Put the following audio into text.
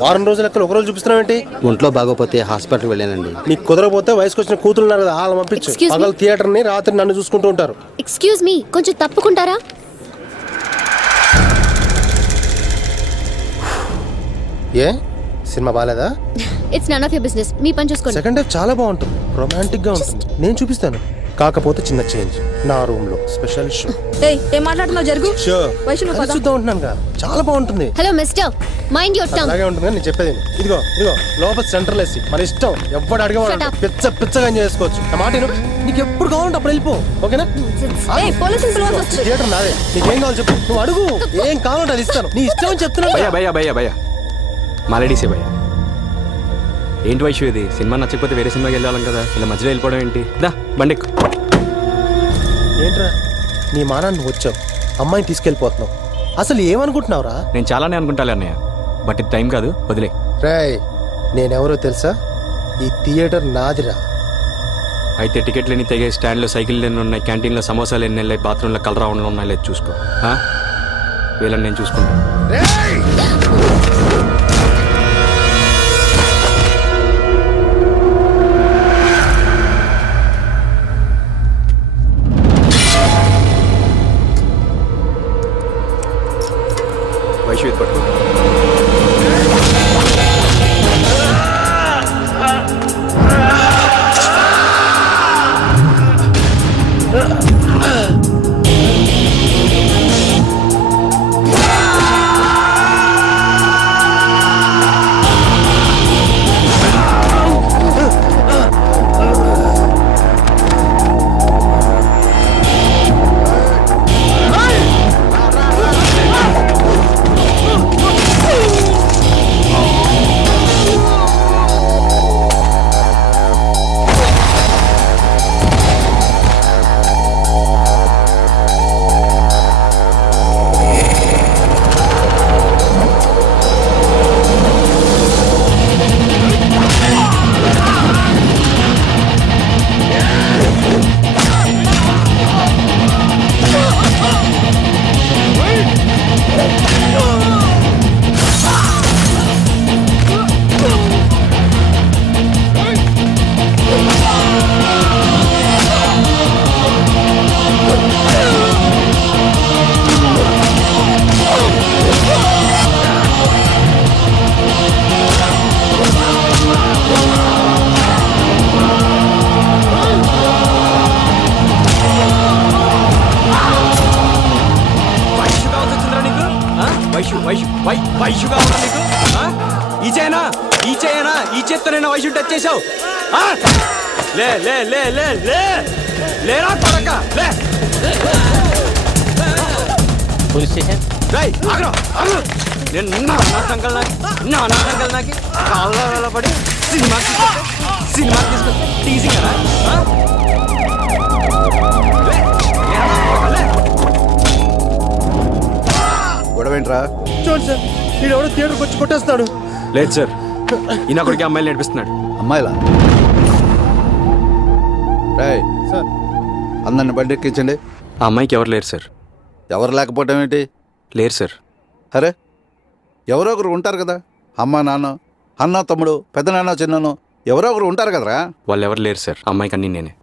వారం రోజుల లెక్కలు ఒక రోజు చూపిస్తున్నావు ఏంటి? ఒంట్లో బాగోపోతే హాస్పిటల్కి వెళ్ళానండి. నీకు కుదరపోతే వయసుకు వచ్చిన కూతురు ఉన్నారు కదా వాళ్ళని పంపించు. పగలు థియేటర్ ని రాత్రి నన్ను చూసుకుంటూ ఉంటారు. ఎక్స్క్యూజ్ మీ, కొంచెం తప్పుకుంటారా? ఏ సినిమా బాలేదా? It's none of your business. మీ పని చూసుకోండి. సెకండ్ హాఫ్ చాలా బాగుంటుంది, రొమాంటిక్ గా ఉంటుంది. నేను చూపిస్తాను. కాకపోతే చిన్న చేంజ్, నా రూమ్ లో స్పెషల్ షో. ఏం మాట్లాడుతున్నావు? జరుగు. చూద్దాం ఉంటున్నాను కదా, చాలా బాగుంటుంది. Hello mister, mind your tongue. అలాగే ఉంటుంది. నేను చెప్పేది ఇదిగో ఇదిగో లోపల సెంట్రల్ ఏసీ, మన ఇష్టం. ఎవడు అడిగేవాడు పిచ్చ పిచ్చగా ఎంజాయ్ చేసుకోవచ్చు. నా మాట నీకు ఎప్పుడు కావాలంటే అప్పుడు వెళ్ళిపో, ఓకేనా? థియేటర్ నాదే, నీకేం కావాలి చెప్పు, నువ్వు అడుగు. ఏం కావాలంటే అది ఇస్తాను, నీ ఇష్టం అని చెప్తున్నా. భయ్యా మాలేడీసే భయ్యా. ఏంటి వైషు ఇది? సినిమా నచ్చకపోతే వేరే సినిమాకి వెళ్ళాం కదా, ఇలా మధ్యలో వెళ్ళిపోవడం ఏంటి? దా బండిక్కు. ఏంట్రా నీ మానాన్ని వచ్చావు, అమ్మాయిని తీసుకెళ్ళిపోతున్నావు, అసలు ఏమనుకుంటున్నావురా? నేను చాలానే అనుకుంటాలే అన్నయ్య, బట్ ఇది టైం కాదు, వదిలే. రేయ్ నేనెవరో తెలుసా? ఈ థియేటర్ నాదిరా. అయితే టికెట్లు ఎన్ని తెగే, స్టాండ్లో సైకిల్ ఎన్ని ఉన్నాయి, క్యాంటీన్లో సమోసాలు ఎన్ని వెళ్ళాయి, బాత్రూంలో కలర్ రౌండ్లో ఉన్నాయి, లేదు చూసుకో. వీళ్ళని నేను చూసుకుంటాను. వైషు ఇది పట్టుకో. వైషు కావాలా నీకు? ఈ చేనా ఈ చేత్తో నేను వైషు టచ్ చేసావు? లే లే లే లే లే లేరా కొడక, లే. Police station. నేను నా సంకల్ నాకి కాళ్ళ పడి సినిమాకి తీసుకొస్తే టీజింగ్ కదా. గొడవేంట్రా? చూడండి సార్, వీడెవడో థియేటర్కి వచ్చి కొట్టేస్తున్నాడు. లేదు సార్, ఈయన కొడుకు అమ్మాయిలు నడిపిస్తున్నాడు. అమ్మాయిలా? రాయ్ సార్, అందరిని బండి ఎక్కించండి. ఆ అమ్మాయికి ఎవరు లేరు సార్. ఎవరు లేకపోవటం ఏంటి? లేరు సార్. అరే ఎవరో ఒకరు ఉంటారు కదా, అమ్మ నాన్న, అన్న తమ్ముడు, పెద్ద నాన్న చిన్నను, ఎవరో ఒకరు ఉంటారు కదరా. వాళ్ళు ఎవరు లేరు సార్, అమ్మాయికి అన్నీ నేనే.